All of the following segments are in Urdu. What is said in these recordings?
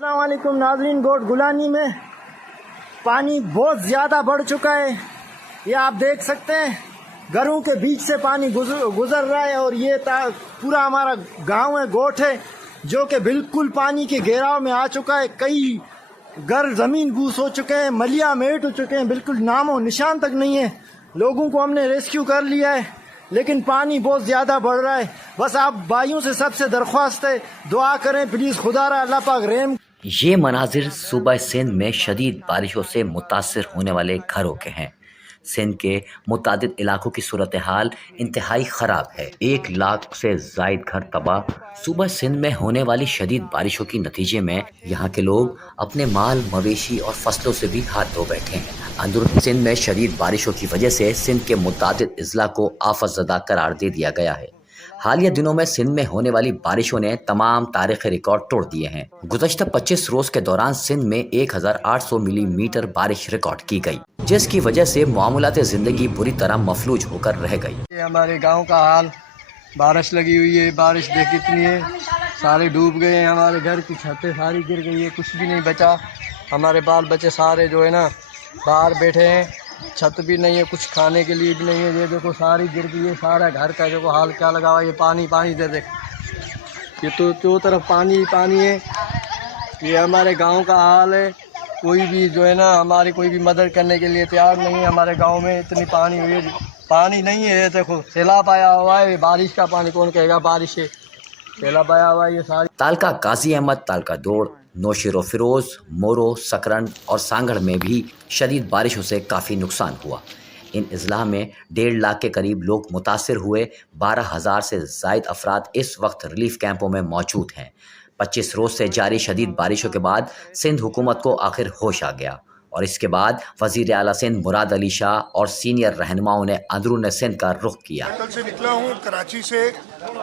السلام علیکم ناظرین، گوٹ گلانی میں پانی بہت زیادہ بڑھ چکا ہے۔ یہ آپ دیکھ سکتے ہیں گھروں کے بیچ سے پانی گزر رہا ہے، اور یہ پورا ہمارا گاؤں ہے، گوٹ ہے، جو کہ بالکل پانی کے گھیراؤ میں آ چکا ہے۔ کئی گھر زمین بوس ہو چکے ہیں، ملیا میٹ ہو چکے ہیں، بالکل نام و نشان تک نہیں ہے۔ لوگوں کو ہم نے ریسکیو کر لیا ہے، لیکن پانی بہت زیادہ بڑھ رہا ہے۔ بس آپ بھائیوں سے سب سے درخواست ہے، دعا کریں پلیز، خدا را اللہ پاک رحم۔ یہ مناظر صوبہ سندھ میں شدید بارشوں سے متاثر ہونے والے گھروں کے ہیں۔ سندھ کے متعدد علاقوں کی صورتحال انتہائی خراب ہے۔ 1 لاکھ سے زائد گھر تباہ۔ صوبہ سندھ میں ہونے والی شدید بارشوں کے نتیجے میں یہاں کے لوگ اپنے مال مویشی اور فصلوں سے بھی ہاتھ دھو بیٹھے ہیں۔ اندرون سندھ میں شدید بارشوں کی وجہ سے سندھ کے متعدد اضلاع کو آفت زدہ قرار دے دیا گیا ہے۔ حالیہ دنوں میں سندھ میں ہونے والی بارشوں نے تمام تاریخی ریکارڈ توڑ دیے ہیں۔ گزشتہ 25 روز کے دوران سندھ میں 1800 ملی میٹر بارش ریکارڈ کی گئی، جس کی وجہ سے معاملات زندگی بری طرح مفلوج ہو کر رہ گئی۔ یہ ہمارے گاؤں کا حال، بارش لگی ہوئی ہے، بارش دیکھ کتنی ہے، سارے ڈوب گئے ہیں، ہمارے گھر کی چھتیں ساری گر گئی ہے، کچھ بھی نہیں بچا۔ ہمارے بال بچے سارے جو ہے نا باہر بیٹھے ہیں، چھت بھی نہیں ہے، کچھ کھانے کے لیے بھی نہیں ہے۔ یہ دیکھو ساری گر گئی ہے، سارا گھر کا جو حال کیا لگا ہوا ہے۔ یہ پانی دے دیکھ، یہ تو چاروں طرف پانی ہی پانی ہے۔ یہ ہمارے گاؤں کا حال ہے۔ کوئی بھی جو ہے نا ہماری کوئی بھی مدد کرنے کے لیے تیار نہیں ہے۔ ہمارے گاؤں میں اتنی پانی ہوئی ہے، پانی نہیں ہے۔ یہ دیکھو سیلاب آیا ہوا ہے، بارش کا پانی کون کہے گا بارش ہے، سیلاب آیا ہوا ہے۔ یہ ساری تالکہ قاضی احمد، تالکہ دوڑ، نوشیر و فیروز، مورو، سکرنڈ اور سانگڑ میں بھی شدید بارشوں سے کافی نقصان ہوا۔ ان اضلاع میں 1.5 لاکھ کے قریب لوگ متاثر ہوئے۔ 12,000 سے زائد افراد اس وقت ریلیف کیمپوں میں موجود ہیں۔ 25 روز سے جاری شدید بارشوں کے بعد سندھ حکومت کو آخر ہوش آ گیا، اور اس کے بعد وزیر اعلیٰ سندھ مراد علی شاہ اور سینئر رہنماؤں نے اندرون سندھ کا رخ کیا۔ کل سے نکلا ہوں کراچی سے۔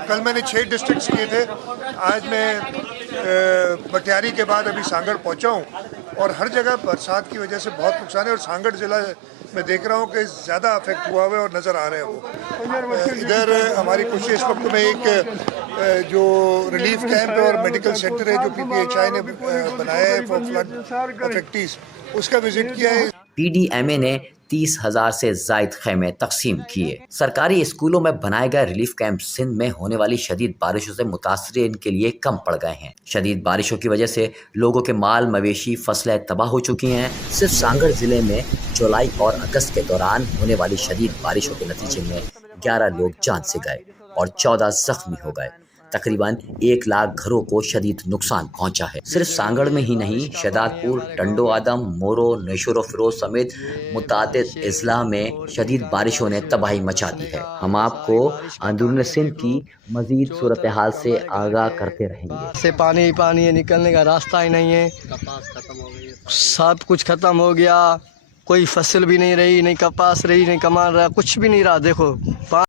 کل میں نے 6 ڈسٹرکٹس کیے تھے، آج میں بٹیاری کے بعد ابھی سانگڑ پہنچا ہوں، اور ہر جگہ برسات کی وجہ سے بہت نقصان ہے، اور سانگڑ ضلع میں دیکھ رہا ہوں کہ زیادہ افیکٹ ہوا ہوا ہے اور نظر آ رہے ہیں وہ۔ ادھر ہماری کوشش اس وقت میں ایک جو ریلیف کیمپ ہے اور میڈیکل سینٹر ہے جو PPHI نے بنایا ہے فار فلڈ افیکٹیز، اس کا وزٹ کیا ہے۔ PDMA نے 30,000 سے زائد خیمے تقسیم کیے۔ سرکاری اسکولوں میں بنائے گئے ریلیف کیمپ سندھ میں ہونے والی شدید بارشوں سے متاثرین کے لیے کم پڑ گئے ہیں۔ شدید بارشوں کی وجہ سے لوگوں کے مال مویشی فصلیں تباہ ہو چکی ہیں۔ صرف سانگڑ ضلع میں جولائی اور اگست کے دوران ہونے والی شدید بارشوں کے نتیجے میں 11 لوگ جان سے گئے اور 14 زخمی ہو گئے۔ تقریباً 1 لاکھ گھروں کو شدید نقصان پہنچا ہے۔ صرف سانگڑ میں ہی نہیں، شہداد پور، ٹنڈو آدم، مورو، نوشیر و فیروز سمیت متعدد اضلاع میں شدید بارشوں نے تباہی مچا دی ہے۔ ہم آپ کو اندرون سندھ کی مزید صورتحال سے آگاہ کرتے رہیں گے۔ سے پانی ہے، نکلنے کا راستہ ہی نہیں ہے، سب کچھ ختم ہو گیا، کوئی فصل بھی نہیں رہی، نہیں کپاس رہی، نہیں کمان رہا، کچھ بھی نہیں رہا۔ دیکھو